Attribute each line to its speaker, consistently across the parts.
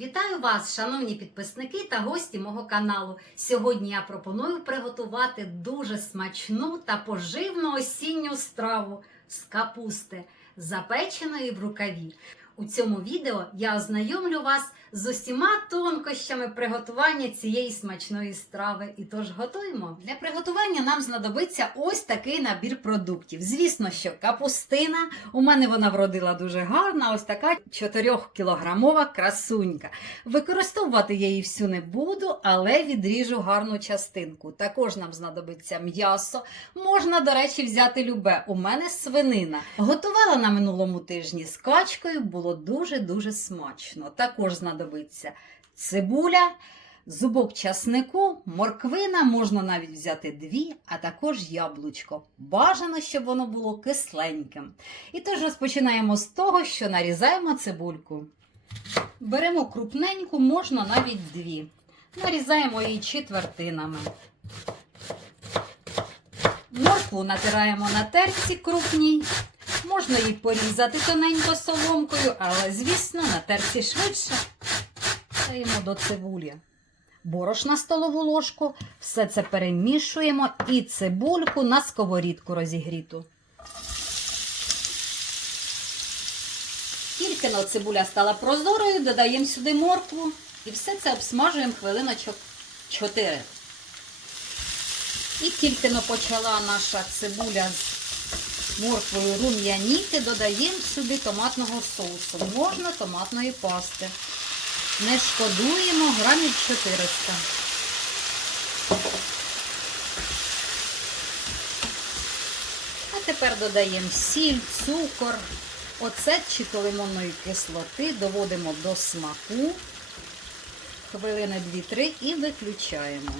Speaker 1: Вітаю вас, шановні підписники та гості мого каналу. Сьогодні я пропоную приготувати дуже смачну та поживну осінню страву з капусти, запеченої в рукаві. У цьому відео я ознайомлю вас з усіма тонкощами приготування цієї смачної страви. І тож готуємо. Для приготування нам знадобиться ось такий набір продуктів. Звісно, що капустина. У мене вона вродила дуже гарна, ось така 4-кілограмова красунька. Використовувати я її всю не буду, але відріжу гарну частинку. Також нам знадобиться м'ясо. Можна, до речі, взяти любе. У мене свинина. Готувала на минулому тижні з качкою, було дуже-дуже смачно. Також знадобиться цибуля, зубок часнику, морквина, можна навіть взяти дві, а також яблучко. Бажано, щоб воно було кисленьким. І тож розпочинаємо з того, що нарізаємо цибульку. Беремо крупненьку, можна навіть дві. Нарізаємо її четвертинами. Моркву натираємо на терці крупній. Можна її порізати тоненько соломкою, але, звісно, на терці швидше. Даємо до цибулі. Борошна столову ложку, все це перемішуємо і цибульку на сковорідку розігріту. Тільки но цибуля стала прозорою, додаємо сюди моркву і все це обсмажуємо хвилиночок 4. І тільки почала наша цибуля з морквою рум'яніти, додаємо сюди томатного соусу. Можна томатної пасти. Не шкодуємо грамів 400. А тепер додаємо сіль, цукор, оцет чи то лимонної кислоти, доводимо до смаку. Хвилини 2-3 і виключаємо.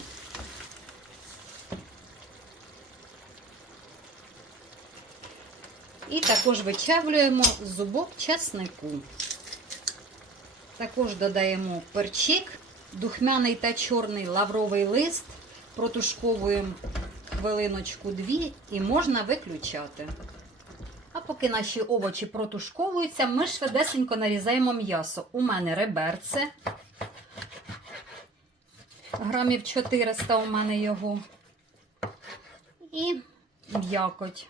Speaker 1: І також вичавлюємо зубок часнику. Також додаємо перчик, духмяний та чорний лавровий лист, протушковуємо хвилиночку дві і можна виключати. А поки наші овочі протушковуються, ми швидесенько нарізаємо м'ясо. У мене реберце. Грамів 400 у мене його. І м'якоть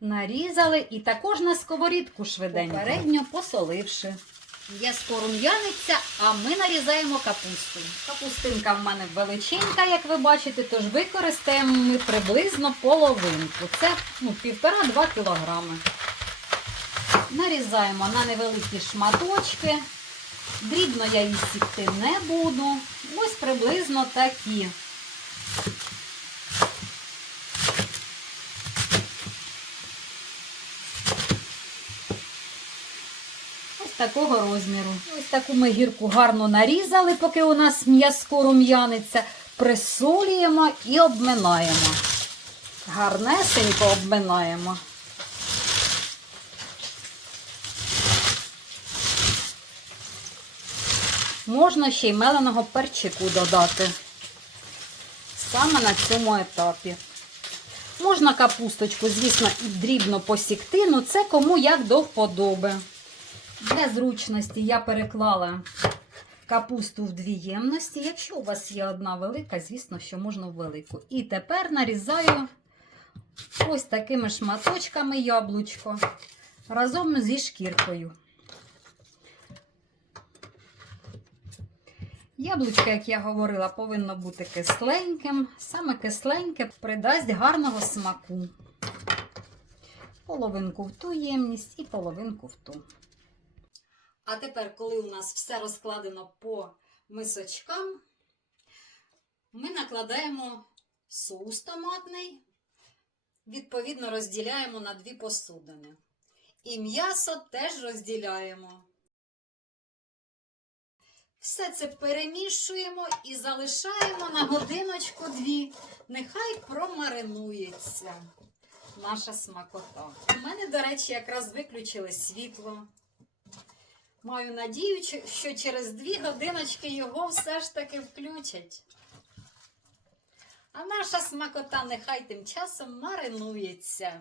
Speaker 1: нарізали і також на сковорідку швиденько. Попередньо посоливши. М'яско рум'яниться, а ми нарізаємо капусту. Капустинка в мене величенька, як ви бачите, тож використаємо ми приблизно половинку. Це ну, 1,5-2 кілограми. Нарізаємо на невеликі шматочки. Дрібно я її сікти не буду. Ось приблизно такі. Такого розміру. Ось таку ми гірку гарно нарізали, поки у нас м'язко рум'яниться. Присолюємо і обминаємо. Гарнесенько обминаємо. Можна ще й меленого перчику додати. Саме на цьому етапі. Можна капусточку, звісно, дрібно посікти, але це кому як до вподоби. Для зручності я переклала капусту в дві ємності. Якщо у вас є одна велика, звісно, що можна в велику. І тепер нарізаю ось такими шматочками яблучко разом зі шкіркою. Яблучко, як я говорила, повинно бути кисленьким. Саме кисленьке придасть гарного смаку. Половинку в ту ємність і половинку в ту. А тепер, коли у нас все розкладено по мисочкам, ми накладаємо соус томатний, відповідно розділяємо на дві посудини. І м'ясо теж розділяємо. Все це перемішуємо і залишаємо на годиночку-дві. Нехай промаринується наша смакота. У мене, до речі, якраз виключили світло. Маю надію, що через дві годиночки його все ж таки включать. А наша смакота нехай тим часом маринується.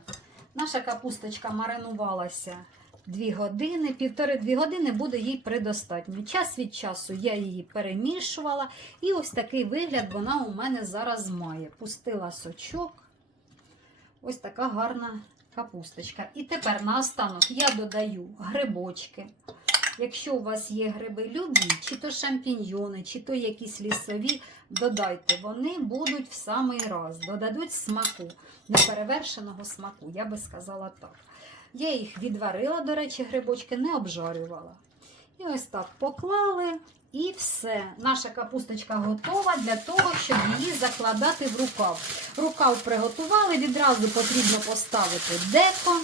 Speaker 1: Наша капусточка маринувалася дві години, півтори-дві години буде їй предостатньо. Час від часу я її перемішувала, і ось такий вигляд вона у мене зараз має. Пустила сочок. Ось така гарна капусточка. І тепер наостанок я додаю грибочки. Якщо у вас є гриби любі, чи то шампіньйони, чи то якісь лісові, додайте, вони будуть в самий раз, додадуть смаку, неперевершеного смаку, я би сказала так. Я їх відварила, до речі, грибочки не обжарювала. І ось так поклали, і все. Наша капусточка готова для того, щоб її закладати в рукав. Рукав приготували, відразу потрібно поставити деко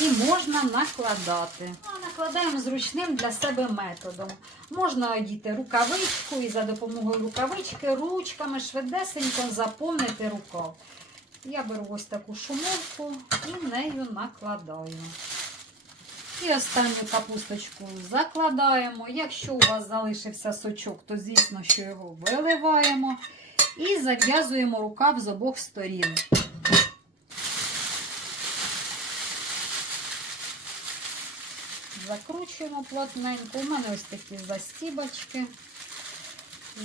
Speaker 1: і можна накладати. Накладаємо зручним для себе методом. Можна одіти рукавичку і за допомогою рукавички ручками швидесенько заповнити рукав. Я беру ось таку шумовку і нею накладаю. І останню капусточку закладаємо. Якщо у вас залишився сочок, то звісно, що його виливаємо і зав'язуємо рукав з обох сторін. Закручуємо плотненько. У мене ось такі застібочки.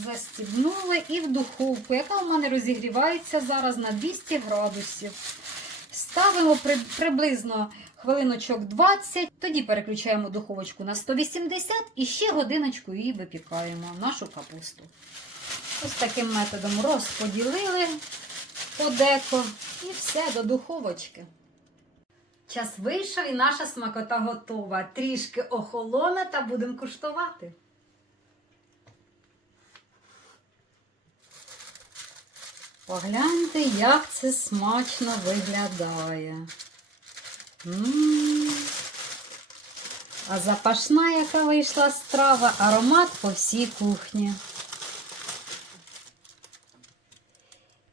Speaker 1: Застібнули і в духовку, яка у мене розігрівається зараз на 200 градусів. Ставимо при- приблизно хвилиночок 20, тоді переключаємо духовочку на 180 і ще годиночку її випікаємо, нашу капусту. Ось таким методом розподілили по деко і все до духовочки. Час вийшов і наша смакота готова. Трішки охолоне та будемо куштувати. Погляньте, як це смачно виглядає. М. А запашна, яка вийшла страва, аромат по всій кухні.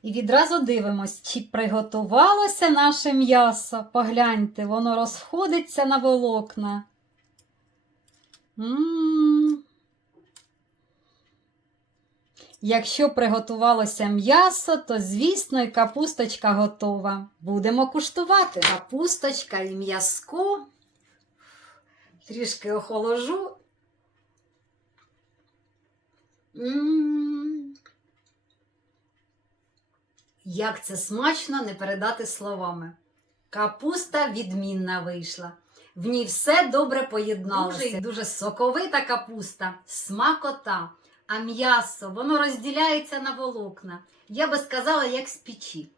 Speaker 1: І відразу дивимось, чи приготувалося наше м'ясо. Погляньте, воно розходиться на волокна. М. Якщо приготувалося м'ясо, то, звісно, і капусточка готова. Будемо куштувати. Капусточка і м'язко. Трішки охоложу. М. Як це смачно не передати словами. Капуста відмінна вийшла. В ній все добре поєдналося. Дуже, дуже соковита капуста, смакота. А м'ясо, воно розділяється на волокна. Я би сказала, як з печі.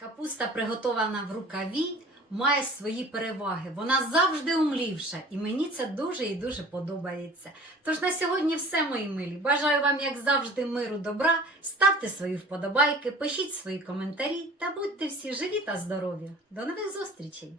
Speaker 1: Капуста, приготована в рукаві, має свої переваги. Вона завжди умлівша, і мені це дуже і дуже подобається. Тож на сьогодні все, мої милі. Бажаю вам, як завжди, миру, добра. Ставте свої вподобайки, пишіть свої коментарі та будьте всі живі та здорові. До нових зустрічей!